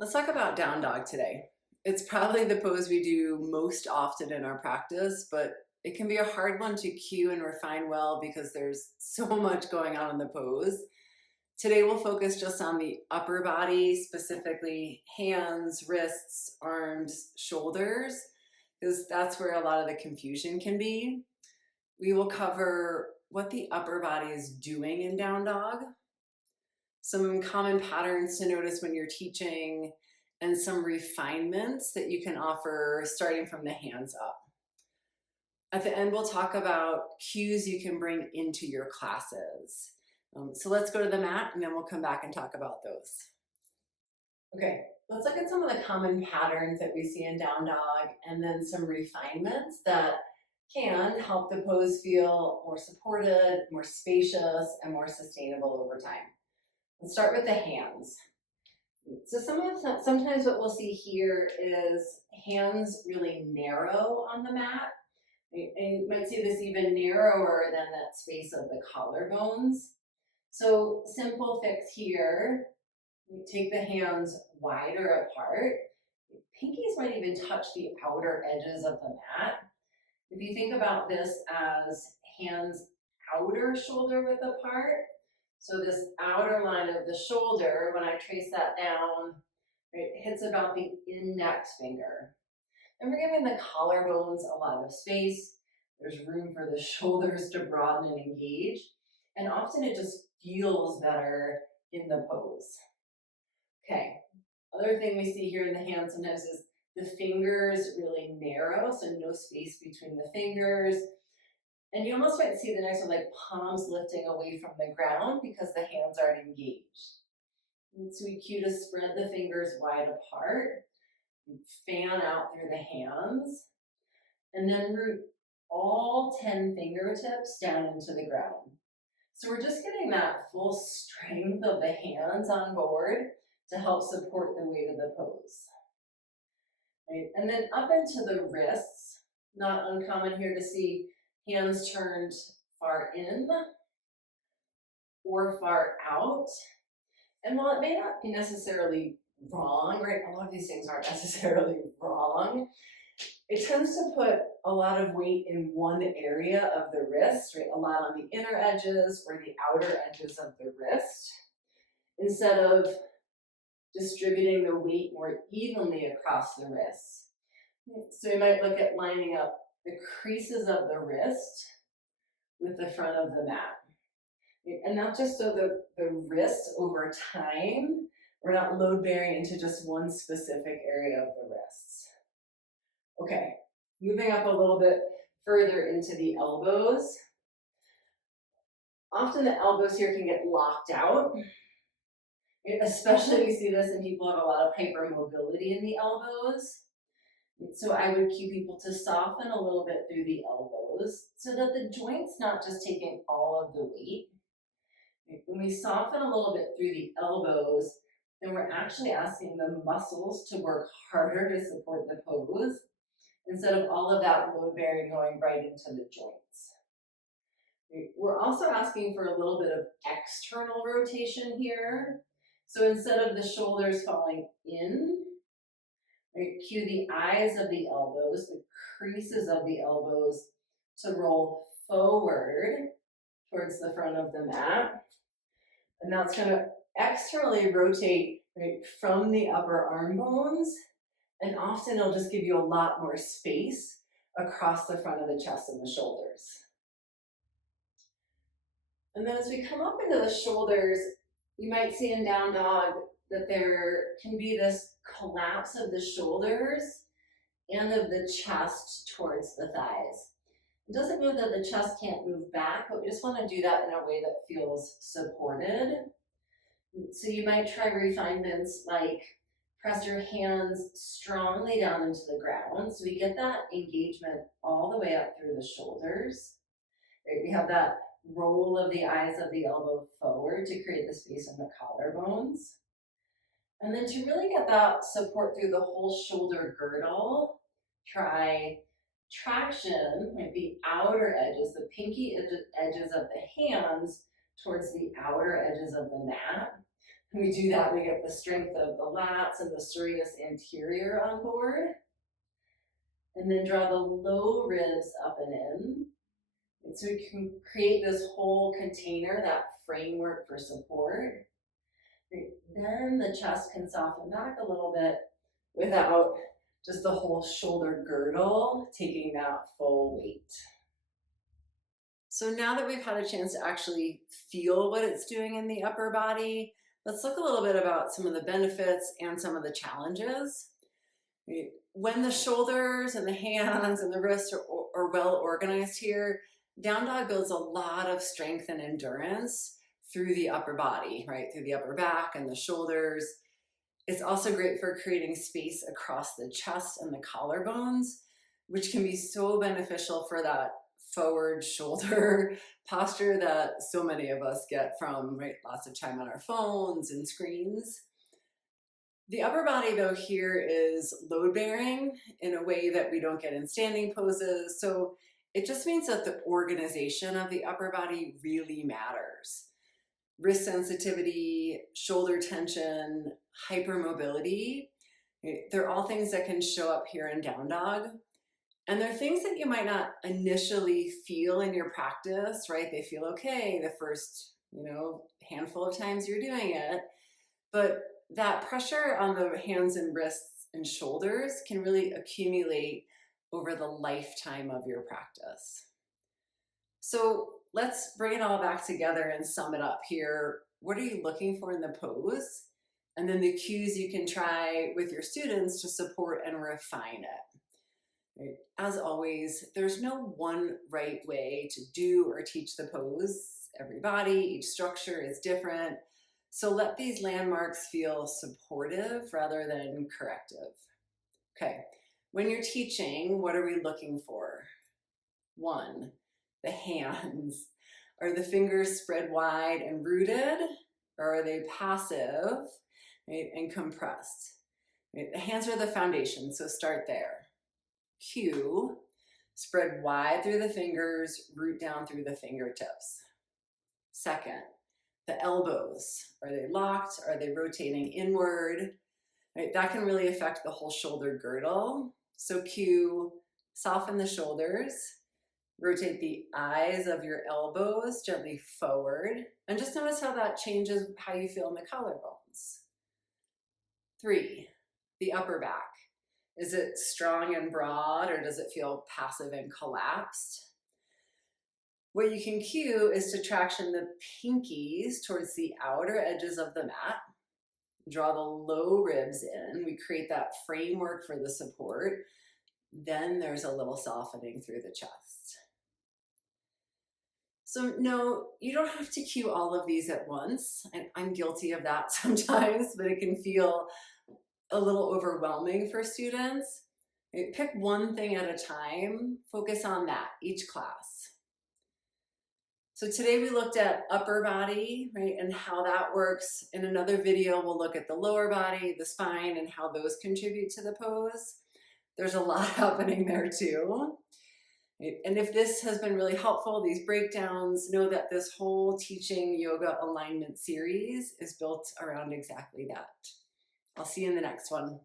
Let's talk about down dog today. It's probably the pose we do most often in our practice, but it can be a hard one to cue and refine well because there's so much going on in the pose. Today we'll focus just on the upper body, specifically hands, wrists, arms, shoulders, because that's where a lot of the confusion can be. We will cover what the upper body is doing in down dog, some common patterns to notice when you're teaching, and some refinements that you can offer starting from the hands up. At the end, we'll talk about cues you can bring into your classes. So let's go to the mat and then we'll come back and talk about those. Okay, let's look at some of the common patterns that we see in down dog and then some refinements that can help the pose feel more supported, more spacious, and more sustainable over time. Let's start with the hands. So sometimes what we'll see here is hands really narrow on the mat. And you might see this even narrower than that space of the collarbones. So simple fix here, you take the hands wider apart. Pinkies might even touch the outer edges of the mat. If you think about this as hands outer shoulder width apart, so this outer line of the shoulder, when I trace that down, it hits about the index finger. And we're giving the collarbones a lot of space. There's room for the shoulders to broaden and engage. And often it just feels better in the pose. Okay, other thing we see here in the hand sometimes is the fingers really narrow, so no space between the fingers. And you almost might see the next one like palms lifting away from the ground because the hands aren't engaged. And so we cue to spread the fingers wide apart, fan out through the hands, and then root all 10 fingertips down into the ground. So we're just getting that full strength of the hands on board to help support the weight of the pose. Right? And then up into the wrists, not uncommon here to see hands turned far in or far out. And while it may not be necessarily wrong, right, a lot of these things aren't necessarily wrong, it tends to put a lot of weight in one area of the wrist, right, a lot on the inner edges or the outer edges of the wrist, instead of distributing the weight more evenly across the wrists. So you might look at lining up the creases of the wrist with the front of the mat. And not just so the wrist over time, we're not load bearing into just one specific area of the wrists. Okay, moving up a little bit further into the elbows. Often the elbows here can get locked out, especially we see this in people who have a lot of hypermobility in the elbows. So I would cue people to soften a little bit through the elbows so that the joint's not just taking all of the weight. When we soften a little bit through the elbows, then we're actually asking the muscles to work harder to support the pose instead of all of that load bearing going right into the joints. We're also asking for a little bit of external rotation here. So instead of the shoulders falling in, right, cue the eyes of the elbows, the creases of the elbows to roll forward towards the front of the mat. And now it's going to externally rotate right from the upper arm bones, and often it'll just give you a lot more space across the front of the chest and the shoulders. And then as we come up into the shoulders, you might see in down dog that there can be this collapse of the shoulders and of the chest towards the thighs. It doesn't mean that the chest can't move back, but we just want to do that in a way that feels supported. So you might try refinements like press your hands strongly down into the ground so we get that engagement all the way up through the shoulders. Right? We have that roll of the eyes of the elbow forward to create the space in the collarbones. And then to really get that support through the whole shoulder girdle, try traction, like the outer edges, the pinky edges of the hands towards the outer edges of the mat. We do that, we get the strength of the lats and the serratus anterior on board. And then draw the low ribs up and in. And so we can create this whole container, that framework for support. Then the chest can soften back a little bit without just the whole shoulder girdle taking that full weight. So now that we've had a chance to actually feel what it's doing in the upper body, let's look a little bit about some of the benefits and some of the challenges. When the shoulders and the hands and the wrists are well organized here, down dog builds a lot of strength and endurance through the upper body, right? Through the upper back and the shoulders. It's also great for creating space across the chest and the collarbones, which can be so beneficial for that forward shoulder posture that so many of us get from, right, lots of time on our phones and screens. The upper body though here is load bearing in a way that we don't get in standing poses. So it just means that the organization of the upper body really matters. Wrist sensitivity, shoulder tension, hypermobility, they're all things that can show up here in down dog. And they're things that you might not initially feel in your practice, right? They feel okay the first, handful of times you're doing it. But that pressure on the hands and wrists and shoulders can really accumulate over the lifetime of your practice. So let's bring it all back together and sum it up here. What are you looking for in the pose? And then the cues you can try with your students to support and refine it. Right? As always, there's no one right way to do or teach the pose. Every body, each structure is different. So let these landmarks feel supportive rather than corrective. Okay, when you're teaching, what are we looking for? 1, the hands. Are the fingers spread wide and rooted, or are they passive, right, and compressed? Right? The hands are the foundation, so start there. Cue, spread wide through the fingers, root down through the fingertips. 2nd, the elbows. Are they locked? Are they rotating inward? Right, that can really affect the whole shoulder girdle. So cue, soften the shoulders, rotate the eyes of your elbows gently forward, and just notice how that changes how you feel in the collarbones. 3, the upper back. Is it strong and broad, or does it feel passive and collapsed? What you can cue is to traction the pinkies towards the outer edges of the mat. Draw the low ribs in. We create that framework for the support. Then there's a little softening through the chest. So no, you don't have to cue all of these at once. And I'm guilty of that sometimes, but it can feel a little overwhelming for students. Pick one thing at a time. Focus on that each class. So today we looked at upper body, right, and how that works. In another video, we'll look at the lower body, the spine, and how those contribute to the pose. There's a lot happening there too. And if this has been really helpful, these breakdowns, know that this whole teaching yoga alignment series is built around exactly that. I'll see you in the next one.